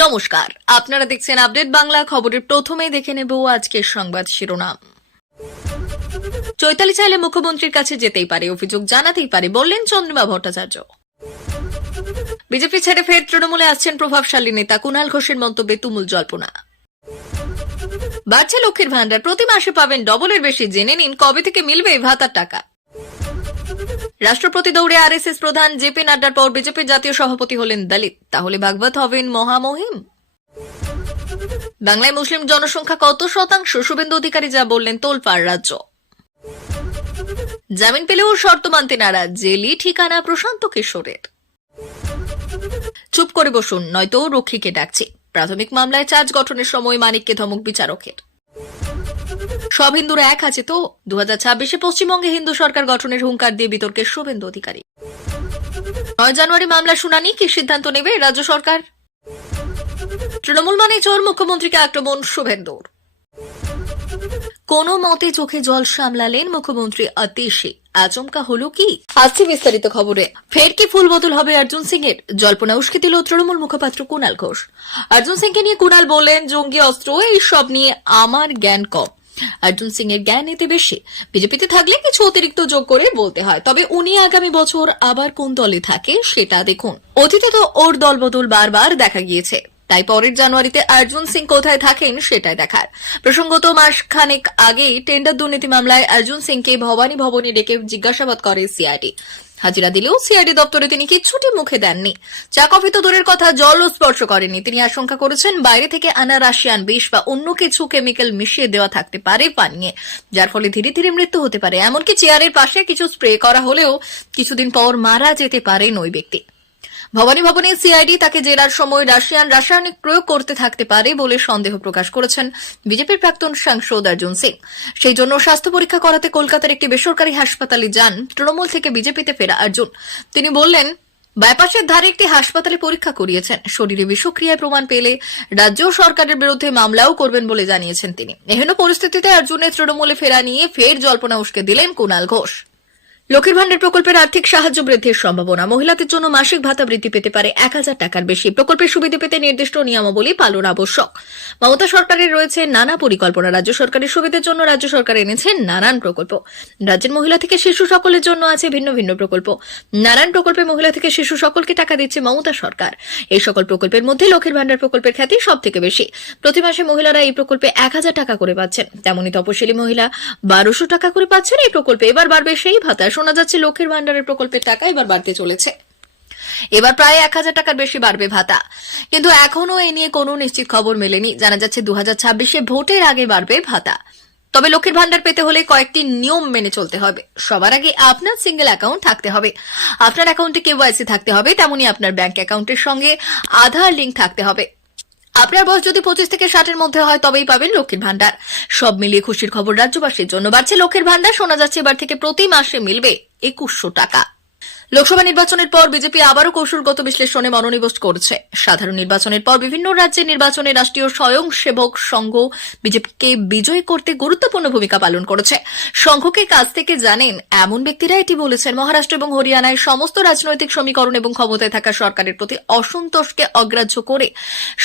নমস্কার, আপনারা দেখছেন আপডেট বাংলা। খবরের প্রথমেই দেখে নেব আজকের সংবাদ শিরোনাম। চৈতালি চাইলে মুখ্যমন্ত্রীর কাছে যেতেই পারে, অভিযোগ জানাতেই পারে, বললেন চন্দ্রিমা ভট্টাচার্য। বিজেপি ছেড়ে ফের তৃণমূলে আসছেন প্রভাবশালী নেতা কুণাল ঘোষের মন্তব্যে তুমুল জল্পনা। বাড়ছে লক্ষ্মীর ভান্ডার, প্রতি মাসে পাবেন ডবলের বেশি, জেনে নিন কবে থেকে মিলবে ভাতার টাকা। রাষ্ট্রপতি দৌড়ে আরএসএস প্রধান জেপি নাড্ডার পর বিজেপির জাতীয় সভাপতি হলেন দলিত, তাহলে ভাগবত হবেন মহামহিম। বাংলায় মুসলিম জনসংখ্যা কত শতাংশ, শুভেন্দু অধিকারী যা বললেন তোলপাড় রাজ্য। জামিন পেলেও শর্ত মানতে নারাজ, জেলি ঠিকানা প্রশান্ত কিশোরের। চুপ করে বসুন নয়তো রক্ষীকে ডাকছি, প্রাথমিক মামলায় চার্জ গঠনের সময় মানিককে ধমক বিচারকের। সব হিন্দুরা এক আছে তো, 2026-এ পশ্চিমবঙ্গে হিন্দু সরকার গঠনের হুঙ্কার দিয়ে বিতর্কে শুভেন্দু অধিকারী। 9 জানুয়ারি মামলা শুনানি, কি সিদ্ধান্ত নেবে রাজ্য সরকার? তৃণমূল মানে চোর, মুখ্যমন্ত্রীকে আক্রমণ শুভেন্দুর। কোনো মতে চোখে জল সামলালেন মুখ্যমন্ত্রী আতিশি, আচমকা হলো কি? আসছে বিস্তারিত খবরে। ফের কি ফুল বদল হবে অর্জুন সিং এর? জল্পনা উস্কে দিল তৃণমূল মুখপাত্র কুণাল ঘোষ। অর্জুন সিংকে নিয়ে কুণাল বললেন, জঙ্গি অস্ত্র এইসব নিয়ে আমার জ্ঞান কম, অর্জুন সিং এর জ্ঞান এতে বেশি। বিজেপিতে থাকলে কিছু অতিরিক্ত যোগ করে বলতে হয়, তবে উনি আগামী বছর আবার কোন দলে থাকে সেটা দেখুন। অতীতে তো ওর দলবদল বারবার দেখা গিয়েছে, তাই পরের জানুয়ারিতে অর্জুন সিং কোথায় থাকেন সেটাই দেখার। প্রসঙ্গত মাসখানেক আগেই টেন্ডার দুর্নীতি মামলায় অর্জুন সিংকে ভবানী ভবনে ডেকে জিজ্ঞাসাবাদ করে সিআইডি। হাজিরা দিলেও সিআইডি দপ্তরে তিনি কিচ্ছুটি মুখে দেননি। চা কফি তো দূরের কথা, জলও স্পর্শ করেনি। তিনি আশঙ্কা করেছেন বাইরে থেকে আনা রাশিয়ান বিষ বা অন্য কিছু কেমিক্যাল মিশিয়ে দেওয়া থাকতে পারে পানীয়ে, যার ফলে ধীরে ধীরে মৃত্যু হতে পারে। এমনকি চেয়ারের পাশে কিছু স্প্রে করা হলেও কিছুদিন পর মারা যেতে পারেন ওই ব্যক্তি। ভবানী ভবনে সিআইডি তাকে জেরার সময় রাসায়নিক প্রয়োগ করতে থাকতে পারে বলে সন্দেহ প্রকাশ করেছেন বিজেপির প্রাক্তন সাংসদ অর্জুন সিং। সেই জন্য স্বাস্থ্য পরীক্ষা করাতে কলকাতার একটি বেসরকারি হাসপাতালে যান তৃণমূল থেকে বিজেপিতে ফেরা অর্জুন। তিনি বললেন, বাইপাসের ধারে একটি হাসপাতালে পরীক্ষা করিয়েছেন, শরীরে বিষক্রিয়ায় প্রমাণ পেলে রাজ্য সরকারের বিরুদ্ধে মামলাও করবেন বলে জানিয়েছেন তিনি। এহেন পরিস্থিতিতে অর্জুনের তৃণমূলে ফেরা নিয়ে ফের জল্পনা উস্কে দিলেন কুণাল ঘোষ। লক্ষ্মীর ভান্ডার প্রকল্পের আর্থিক সাহায্য বৃদ্ধির সম্ভাবনা। মহিলাদের জন্য মাসিক ভাতা বৃদ্ধি পেতে পারে 1000 টাকার বেশি। প্রকল্পের সুবিধা পেতে নির্দিষ্ট নিয়মাবলী পালন আবশ্যক। মমতা সরকারের রয়েছে নানা পরিকল্পনা। রাজ্য সরকারের সুবিধার জন্য রাজ্য সরকার এনেছে নানান প্রকল্প। রাজ্যের মহিলা থেকে শিশু সকলের জন্য আছে ভিন্ন ভিন্ন প্রকল্প। নানান প্রকল্পে মহিলা থেকে শিশু সকলকে টাকা দিচ্ছে মমতা সরকার। এই সকল প্রকল্পের মধ্যে লক্ষ্মীর ভান্ডার প্রকল্পের খ্যাতি সব থেকে বেশি। প্রতি মাসে মহিলারা এই প্রকল্পে 1000 টাকা করে পাচ্ছেন। তেমনি তপশিলি মহিলা 1200 টাকা করে পাচ্ছেন এই প্রকল্পে। এবার বাড়বে সেই ভাতা। শোনা যাচ্ছে লক্ষ্মীর ভান্ডারের প্রকল্পের টাকা এবার বাড়তে চলেছে। এবার প্রায় 1000 টাকার বেশি বাড়বে ভাতা, কিন্তু এখনো এ নিয়ে কোনো নিশ্চিত খবর মেলেনি। জানা যাচ্ছে 2026-এ ভোটের আগে বাড়বে ভাতা। তবে লক্ষ্মীর ভান্ডার পেতে হলে কয়েকটি নিয়ম মেনে চলতে হবে। সবার আগে আপনার সিঙ্গেল অ্যাকাউন্ট থাকতে হবে, আপনার অ্যাকাউন্টে কেওয়াইসি থাকতে হবে, তেমনি আপনার ব্যাংক অ্যাকাউন্টের সঙ্গে আধার লিঙ্ক থাকতে হবে। আপনার বয়স যদি 25 থেকে 60-এর মধ্যে হয় তবেই পাবেন লক্ষ্মীর ভান্ডার। সব মিলিয়ে খুশির খবর রাজ্যবাসীর জন্য। বাড়ছে লক্ষ্মীর ভান্ডার, শোনা যাচ্ছে এবার থেকে প্রতি মাসে মিলবে 2100 টাকা। লোকসভা নির্বাচনের পর বিজেপি আবারও কৌশলগত বিশ্লেষণে মনোনিবেশ করছে। সাধারণ নির্বাচনের পর বিভিন্ন রাজ্যের নির্বাচনে রাষ্ট্রীয় স্বয়ংসেবক সংঘ বিজেপিকে বিজয়ী করতে গুরুত্বপূর্ণ ভূমিকা পালন করেছে। সংঘকে কাছ থেকে জানেন এমন ব্যক্তিরা এটি বলেছেন। মহারাষ্ট্র এবং হরিয়ানায় সমস্ত রাজনৈতিক সমীকরণ এবং ক্ষমতায় থাকা সরকারের প্রতি অসন্তোষকে অগ্রাহ্য করে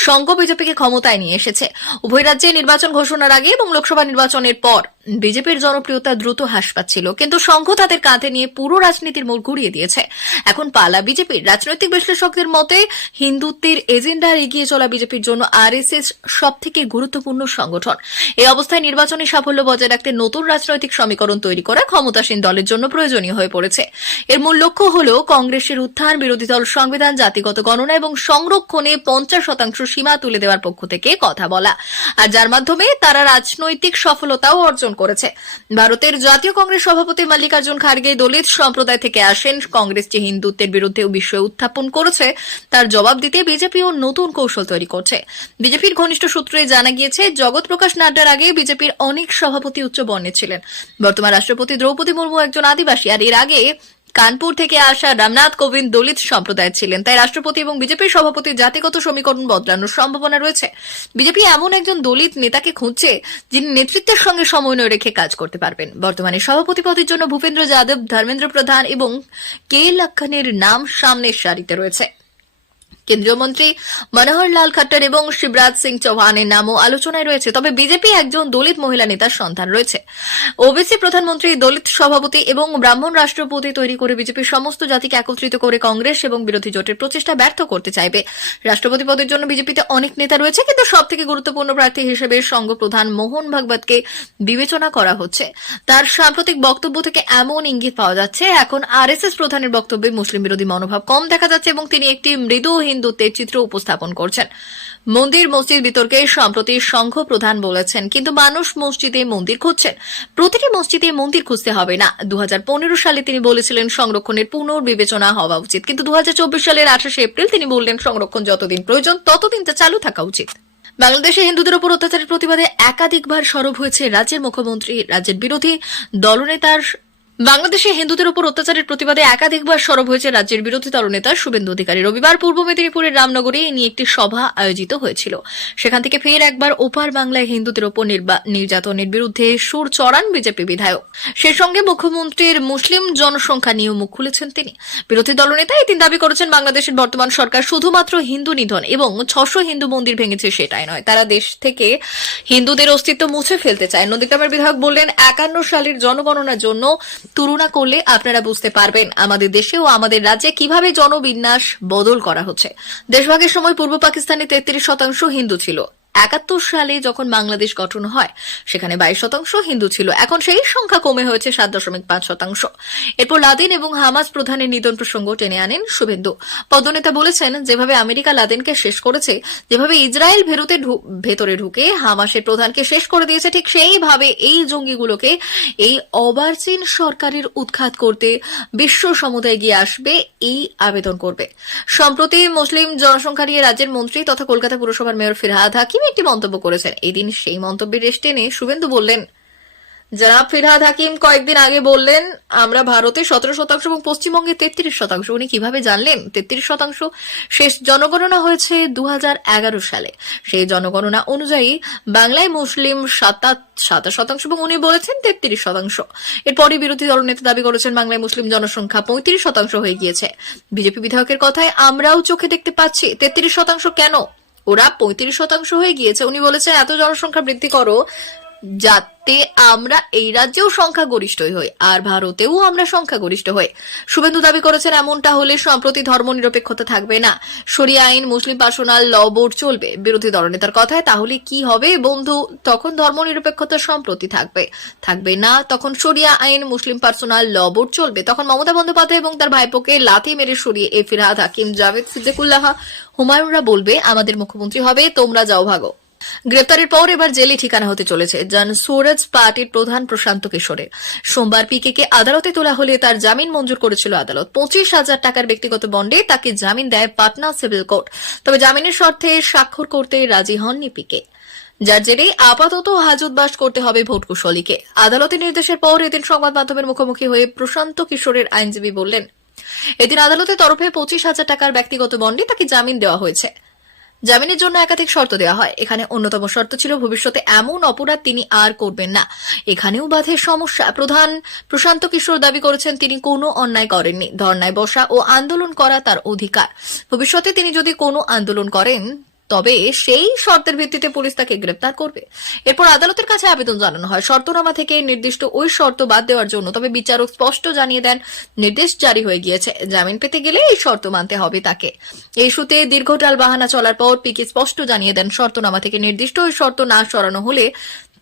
সংঘ বিজেপিকে ক্ষমতায় নিয়ে এসেছে। উভয় রাজ্যে নির্বাচন ঘোষণার আগে এবং লোকসভা নির্বাচনের পর বিজেপির জনপ্রিয়তা দ্রুত হ্রাস পাচ্ছিল, কিন্তু সংঘ তাদের কাঁধে নিয়ে পুরো রাজনীতির মোড় ঘুরিয়ে দিয়েছে। এখন পালা বিজেপির। রাজনৈতিক বিশ্লেষকদের মতে হিন্দুত্বের এজেন্ডা এগিয়ে চলা বিজেপির জন্য আরএসএস সবথেকে গুরুত্বপূর্ণ সংগঠন। এই অবস্থায় নির্বাচনী সাফল্য বজায় রাখতে নতুন রাজনৈতিক সমীকরণ তৈরি করা ক্ষমতাসীন দলের জন্য প্রয়োজনীয় হয়ে পড়েছে। এর মূল লক্ষ্য হল কংগ্রেসের উত্থান, বিরোধী দল সংবিধান, জাতিগত গণনা এবং সংরক্ষণে 50% সীমা তুলে দেওয়ার পক্ষ থেকে কথা বলা, আর যার মাধ্যমে তারা রাজনৈতিক সফলতাও অর্জন করেছে। ভারতের জাতীয় কংগ্রেস সভাপতি মল্লিকার্জুন খাড়গে দলিত সম্প্রদায় থেকে আসেন। কংগ্রেস যে হিন্দুত্বের বিরুদ্ধে বিষয় উত্থাপন করেছে তার জবাব দিতে বিজেপিও নতুন কৌশল তৈরি করছে। বিজেপির ঘনিষ্ঠ সূত্রে জানা গিয়েছে, জগৎ প্রকাশ নাড্ডার আগে বিজেপির অনেক সভাপতি উচ্চ বর্ণের ছিলেন। বর্তমান রাষ্ট্রপতি দ্রৌপদী মুর্মু একজন আদিবাসী, আর এর আগে কানপুর থেকে আসা রামনাথ কোবিন্দ দলিত সম্প্রদায়ের ছিলেন। তাই রাষ্ট্রপতি এবং বিজেপির সভাপতির জাতিগত সমীকরণ বদলানোর সম্ভাবনা রয়েছে। বিজেপি এমন একজন দলিত নেতাকে খুঁজছে যিনি নেতৃত্বের সঙ্গে সমন্বয় রেখে কাজ করতে পারবেন। বর্তমানে সভাপতি পদের জন্য ভূপেন্দ্র যাদব, ধর্মেন্দ্র প্রধান এবং কে লক্ষণের নাম সামনের সারিতে রয়েছে। কেন্দ্রীয় মন্ত্রী মনোহর লাল খট্টর এবং শিবরাজ সিং চৌহানের নামও আলোচনায় রয়েছে। তবে বিজেপি একজন দলিত মহিলা নেতার সন্ধান রয়েছে। ওবিসি প্রধানমন্ত্রী, দলিত সভাপতি এবং ব্রাহ্মণ রাষ্ট্রপতি তৈরি করে বিজেপির সমস্ত জাতিকে একত্রিত করে কংগ্রেস এবং বিরোধী জোটের প্রচেষ্টা ব্যর্থ করতে চাইবে। রাষ্ট্রপতি পদের জন্য বিজেপিতে অনেক নেতা রয়েছে, কিন্তু সবথেকে গুরুত্বপূর্ণ প্রার্থী হিসেবে সংঘ প্রধান মোহন ভাগবতকে বিবেচনা করা হচ্ছে। তার সাম্প্রতিক বক্তব্য থেকে এমন ইঙ্গিত পাওয়া যাচ্ছে এখন আরএসএস প্রধানের বক্তব্যে মুসলিম বিরোধী মনোভাব কম দেখা যাচ্ছে এবং তিনি একটি মৃদু হিন্দুত্বের চিত্র উপস্থাপন করছেন। মন্দির মসজিদ বিতর্কে সম্প্রতি সংঘ প্রধান বলেছেন, কিন্তু মানুষ মসজিদে মন্দির খুঁজছেন, প্রতিটি মসজিদে মন্দির খুঁজতে হবে না। 2015 সালে তিনি বলেছিলেন সংরক্ষণের পুনর্বিবেচনা হওয়া উচিত, কিন্তু 2024 সালের 28 এপ্রিল তিনি বললেন সংরক্ষণ যতদিন প্রয়োজন ততদিন তা চালু থাকা উচিত। বাংলাদেশে হিন্দুদের উপর অত্যাচারের প্রতিবাদে একাধিকবার সরব হয়েছে রাজ্যের মুখ্যমন্ত্রী। রাজ্যের বিরোধী দলনেতার বাংলাদেশে হিন্দুদের উপর অত্যাচারের প্রতিবাদে একাধিকবার সরব হয়েছে রাজ্যের বিরোধী দলনেতা শুভেন্দু অধিকারী। রবিবার পূর্ব মেদিনীপুরের রামনগরে এ নিয়ে একটি সভা আয়োজিত হয়েছিল। সেখান থেকে ফের একবার ওপার বাংলায় হিন্দুদের উপর নির্যাতনের বিরুদ্ধে সুর চড়ান বিজেপি বিধায়ক। সেই সঙ্গে মুখ্যমন্ত্রীর মুসলিম জনসংখ্যা নিয়েও মুখ খুলেছেন তিনি। বিরোধী দলনেতা এদিন দাবি করেছেন বাংলাদেশের বর্তমান সরকার শুধুমাত্র হিন্দু নিধন এবং 600 হিন্দু মন্দির ভেঙেছে সেটাই নয়, তারা দেশ থেকে হিন্দুদের অস্তিত্ব মুছে ফেলতে চায়। নন্দীগ্রামের বিধায়ক বললেন, 51 সালের জনগণনার জন্য তুলনা করলে আপনারা বুঝতে পারবেন আমাদের দেশে ও আমাদের রাজ্যে কিভাবে জনবিন্যাস বদল করা হচ্ছে। দেশভাগের সময় পূর্ব পাকিস্তানে 33% হিন্দু ছিল। 71 সালে যখন বাংলাদেশ গঠন হয় সেখানে 22% হিন্দু ছিল। এখন সেই সংখ্যা কমে হয়েছে 7.5%। এরপর লাদেন এবং হামাস প্রধানের নিধন প্রসঙ্গ টেনে আনেন শুভেন্দু। পদনেতা বলেছেন, যেভাবে আমেরিকা লাদেনকে শেষ করেছে, যেভাবে ইসরায়েল ভেতরে ঢুকে হামাসের প্রধানকে শেষ করে দিয়েছে, ঠিক সেইভাবে এই জঙ্গিগুলোকে এই অবার্চিন সরকারের উৎখাত করতে বিশ্ব সমুদায় এগিয়ে আসবে, এই আবেদন করবে। সম্প্রতি মুসলিম জনসংখ্যা নিয়ে রাজ্যের মন্ত্রী তথা কলকাতা পুরসভার মেয়র ফিরহাদ হাকিম একটি মন্তব্য করেছেন। এদিন সেই মন্তব্যের রেশ টেনে শুভেন্দু বললেন, জনাব ফিরহাদ হাকিম কয়েকদিন আগে বললেন আমরা ভারতে 17% এবং পশ্চিমবঙ্গে 33%। উনি কিভাবে জানলেন 33%? শেষ জনগণনা হয়েছে 2011 সালে। সেই জনগণনা অনুযায়ী বাংলায় মুসলিম 7% এবং উনি বলেছেন 33%। এরপরই বিরোধী দলনেতা দাবি করেছেন বাংলায় মুসলিম জনসংখ্যা 35% হয়ে গিয়েছে। বিজেপি বিধায়কের কথায় আমরাও চোখে দেখতে পাচ্ছি 33% কেন, ওরা 35% হয়ে গিয়েছে। উনি বলেছেন এত জনসংখ্যা বৃদ্ধি করো যাতে আমরা এই রাজ্যেও সংখ্যাগরিষ্ঠই হই আর ভারতেও আমরা সংখ্যাগরিষ্ঠ হই। শুভেন্দু দাবি করেছেন এমনটা হলে সম্প্রতি ধর্মনিরপেক্ষতা থাকবে না, শরিয়া আইন, মুসলিম পার্সোনাল ল বোর্ড চলবে। বিরোধী দলনেতার কথায় তাহলে কি হবে বন্ধু, তখন ধর্মনিরপেক্ষতা সম্প্রতি থাকবে না, তখন শরিয়া আইন, মুসলিম পার্সোনাল ল বোর্ড চলবে। তখন মমতা বন্দ্যোপাধ্যায় এবং তার ভাইপোকে লাথি মেরে সরিয়ে ফিরহাদ হাকিম, জাভেদ সিদ্দিকুল্লাহ, হুমায়ুনরা বলবে আমাদের মুখ্যমন্ত্রী হবে, তোমরা যাও ভাগো। গ্রেপ্তারের পর এবার জেলে ঠিকানা হতে চলেছে জন সুরজ পার্টির প্রধান প্রশান্ত কিশোরের। সোমবার পিকেকে আদালতে তোলা হলে তার জামিন মঞ্জুর করেছিল আদালত। 25,000 টাকার ব্যক্তিগত বন্ডে তাকে জামিন দেয় পাটনা সিভিল কোর্ট। তবে জামিনের শর্তে স্বাক্ষর করতে রাজি হননি পিকে, যার জেরে আপাতত হাজতবাস করতে হবে ভোট কুশলীকে। আদালতের নির্দেশের পর এদিন সংবাদ মাধ্যমের মুখোমুখি হয়ে প্রশান্ত কিশোরের আইনজীবী বললেন, এদিন আদালতের তরফে 25,000 টাকার ব্যক্তিগত বন্ডে তাকে জামিন দেওয়া হয়েছে। জামিনের জন্য একাধিক শর্ত দেওয়া হয়। এখানে অন্যতম শর্ত ছিল ভবিষ্যতে এমন অপরাধ তিনি আর করবেন না। এখানেও বাধে সমস্যা। প্রধান প্রশান্ত কিশোর দাবি করেছেন তিনি কোনো অন্যায় করেননি, ধর্নায় বসা ও আন্দোলন করা তার অধিকার। ভবিষ্যতে তিনি যদি কোনো আন্দোলন করেন তবে সেই শর্তের ভিত্তিতে পুলিশ তাকে গ্রেপ্তার করবে। এরপর আদালতের কাছে আবেদন জানানো হয় শর্তনামা থেকে নির্দিষ্ট ওই শর্ত বাদ দেওয়ার জন্য। তবে বিচারক স্পষ্ট জানিয়ে দেন নির্দেশ জারি হয়ে গিয়েছে, জামিন পেতে গেলে এই শর্ত মানতে হবে তাকে। এই ইস্যুতে দীর্ঘটাল বাহানা চলার পর পিকে স্পষ্ট জানিয়ে দেন শর্তনামা থেকে নির্দিষ্ট ওই শর্ত না সরানো হলে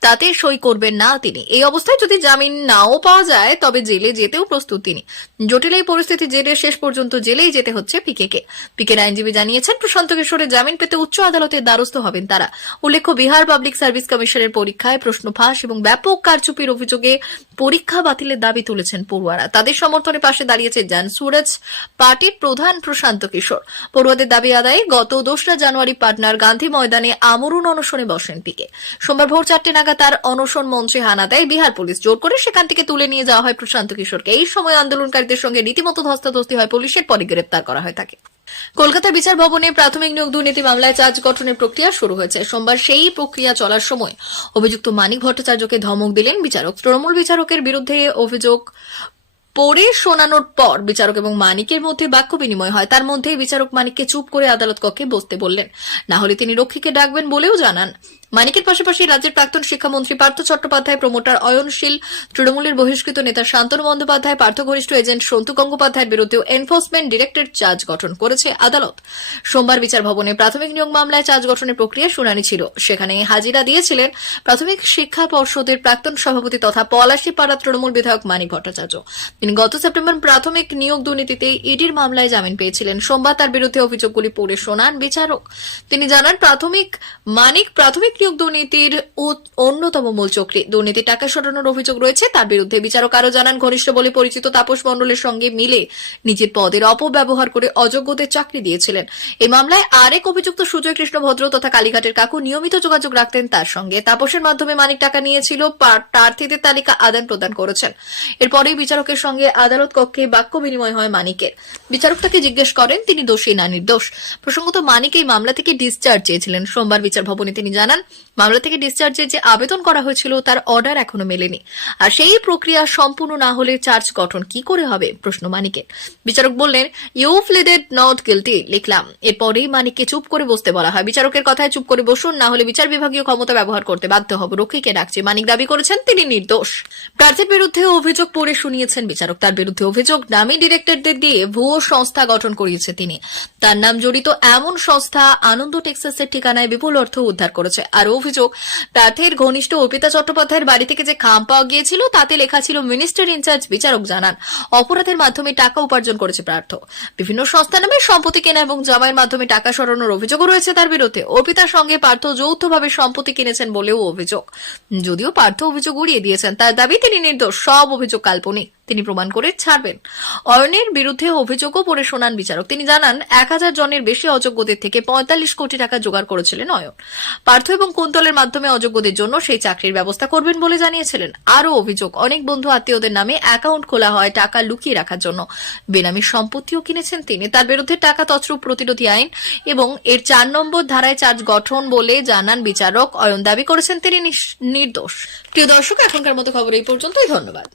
তাতে সই করবেন না তিনি। এই অবস্থায় যদি জামিন নাও পাওয়া যায় তবে জেলে যেতেও প্রস্তুত তিনি। জটিল এই পরিস্থিতি জেলে শেষ পর্যন্ত জেলেই যেতে হচ্ছে পিকেকে। পিকের আইনজীবী জানিয়েছেন প্রশান্ত কিশোরের জামিন পেতে উচ্চ আদালতের দ্বারস্থ হবেন তারা। উল্লেখ্য, বিহার পাবলিক সার্ভিস কমিশনের পরীক্ষায় প্রশ্ন ফাঁস এবং ব্যাপক কারচুপির অভিযোগে পরীক্ষা বাতিলের দাবি তুলেছেন পড়ুয়ারা। তাদের সমর্থনে পাশে দাঁড়িয়েছে জন সুরজ পার্টির প্রধান প্রশান্ত কিশোর। পড়ুয়াদের দাবি আদায়ে গত 2রা জানুয়ারি পাটনার গান্ধী ময়দানে আমরণ অনশনে বসেন পিকে। সোমবার ভোর 4টে নাগাদ তার অনশন মঞ্চে হানা দেয় বিহার পুলিশ। জোর করে সেখান থেকে তুলে নিয়ে যাওয়া হয় প্রশান্ত কিশোরকে। এই সময় আন্দোলনকারীদের সঙ্গে রীতিমতো ধস্তাধস্তি হয় পুলিশের, পরে গ্রেপ্তার করা হয় তাকে। কলকাতা বিচার ভবনে প্রাথমিক নিয়োগ দুর্নীতি মামলায় চার্জ গঠনের প্রক্রিয়া শুরু হয়েছে। সোমবার সেই প্রক্রিয়া চলার সময় অভিযুক্ত মানিক ভট্টাচার্যকে ধমক দিলেন বিচারক। তৃণমূল বিচারকের বিরুদ্ধে অভিযোগ পড়ে শোনানোর পর বিচারক এবং মানিকের মধ্যে বাক্য বিনিময় হয়। তার মধ্যেই বিচারক মানিককে চুপ করে আদালত কক্ষে বসতে বললেন, না হলে তিনি রক্ষীকে ডাকবেন বলেও জানান। মানিকের পাশাপাশি রাজ্যের প্রাক্তন শিক্ষামন্ত্রী পার্থ চট্টোপাধ্যায়, প্রমোটার অয়নশীল, তৃণমূলের বহিষ্কৃত নেতা শান্তনু বন্দ্যোপাধ্যায়, পার্থ ঘনিষ্ঠ এজেন্ট সন্তু গঙ্গোপাধ্যায়ের বিরুদ্ধেও এনফোর্সমেন্ট ডিরেক্টরেট চার্জ গঠন করেছে আদালত। সোমবার বিচার ভবনে প্রাথমিক নিয়োগ মামলায় চার্জ গঠনের প্রক্রিয়া শুনানি ছিল। সেখানে হাজিরা দিয়েছিলেন প্রাথমিক শিক্ষা পর্ষদের প্রাক্তন সভাপতি তথা পলাশীপাড়া তৃণমূল বিধায়ক মানিক ভট্টাচার্য। তিনি গত সেপ্টেম্বর প্রাথমিক নিয়োগ দুর্নীতিতে ইডির মামলায় জামিন পেয়েছিলেন। সোমবার তার বিরুদ্ধে অভিযোগগুলি পড়ে শোনান বিচারক। তিনি জানান, মানিক প্রাথমিক নিয়োগ দুর্নীতির অন্যতম মূল চক্রী। দুর্নীতি টাকা সরানোর অভিযোগ রয়েছে তার বিরুদ্ধে। বিচারক আরও জানান, ঘনিষ্ঠ বলে পরিচিত তাপস মণ্ডলের সঙ্গে মিলে নিজের পদের অপব্যবহার করে অযোগ্যদের চাকরি দিয়েছিলেন। এই মামলায় আরেক অভিযুক্ত সুজয় কৃষ্ণ ভদ্র তথা কালীঘাটের কাকু নিয়মিত যোগাযোগ রাখতেন তার সঙ্গে। তাপসের মাধ্যমে মানিক টাকা নিয়েছিল, প্রার্থীদের তালিকা আদান প্রদান করেছেন। এরপরেই বিচারকের সঙ্গে আদালত কক্ষে বাক্য বিনিময় হয় মানিকের। বিচারক তাকে জিজ্ঞেস করেন তিনি দোষী না নির্দোষ। প্রসঙ্গত, মানিক এই মামলা থেকে ডিসচার্জ চেয়েছিলেন। সোমবার বিচার ভবনে তিনি জানান, মামলা থেকে ডিসচার্জের যে আবেদন করা হয়েছিল তার অর্ডার এখনো মেলেনি, আর সেই প্রক্রিয়া সম্পূর্ণ না হলে চার্জ গঠন কি করে হবে, প্রশ্ন মানিকের। বিচারক বললেন, ইউ প্লিডেড নট গিলটি লিখলাম। এরপরেই মানিককে চুপ করে বসতে বলা হয়। বিচারকের কথায় চুপ করে বসুন, না হলে বিচার বিভাগীয় ক্ষমতা ব্যবহার করতে বাধ্য হব। রক্ষীকে ডাকছে। মানিক দাবি করেছেন তিনি নির্দোষ। প্রার্থীর বিরুদ্ধে অভিযোগ পড়ে শুনিয়েছেন বিচারক। তার বিরুদ্ধে অভিযোগ, নামী ডিরেক্টরদের দিয়ে ভুয়ো সংস্থা গঠন করিয়েছে তিনি। তার নাম জড়িত এমন সংস্থা আনন্দ টেক্সাসের ঠিকানায় বিপুল অর্থ উদ্ধার করেছে। আর অভিযোগ, প্রার্থীর ঘনিষ্ঠ অর্পিতা চট্টোপাধ্যায়ের বাড়ি থেকে যে খাম পাওয়া গিয়েছিল তাতে লেখা ছিল মিনিস্টার ইনচার্জ। বিচারক জানান, অপরাধের মাধ্যমে টাকা উপার্জন করেছে প্রার্থ। বিভিন্ন সংস্থা নামে সম্পত্তি কেনা এবং জামাইয়ের মাধ্যমে টাকা সরানোর অভিযোগও রয়েছে তার বিরুদ্ধে। অর্পিতার সঙ্গে পার্থ যৌথভাবে সম্পত্তি কিনেছেন বলেও অভিযোগ। যদিও পার্থ অভিযোগ উড়িয়ে দিয়েছেন। তার দাবি তিনি নির্দোষ, সব অভিযোগ কাল্পনিক, তিনি প্রমাণ করে ছাড়বেন। অয়নের বিরুদ্ধে অভিযোগও পড়ে শোনান বিচারক। তিনি জানান, 1000 জনের বেশি অযোগ্যদের থেকে 45 কোটি টাকা জোগাড় করেছিলেন অয়ন। পার্থ এবং কুন্তলের মাধ্যমে অযোগ্যদের জন্য সেই চাকরির ব্যবস্থা করবেন বলে জানিয়েছিলেন। আরও অভিযোগ, অনেক বন্ধু আত্মীয়দের নামে অ্যাকাউন্ট খোলা হয় টাকা লুকিয়ে রাখার জন্য। বেনামি সম্পত্তিও কিনেছেন তিনি। তার বিরুদ্ধে টাকা তছরূপ প্রতিরোধী আইন এবং এর 4 নম্বর ধারায় চার্জ গঠন বলে জানান বিচারক। অয়ন দাবি করেছেন তিনি নির্দোষ। প্রিয় দর্শক, এখনকার মতো খবর এই পর্যন্তই। ধন্যবাদ।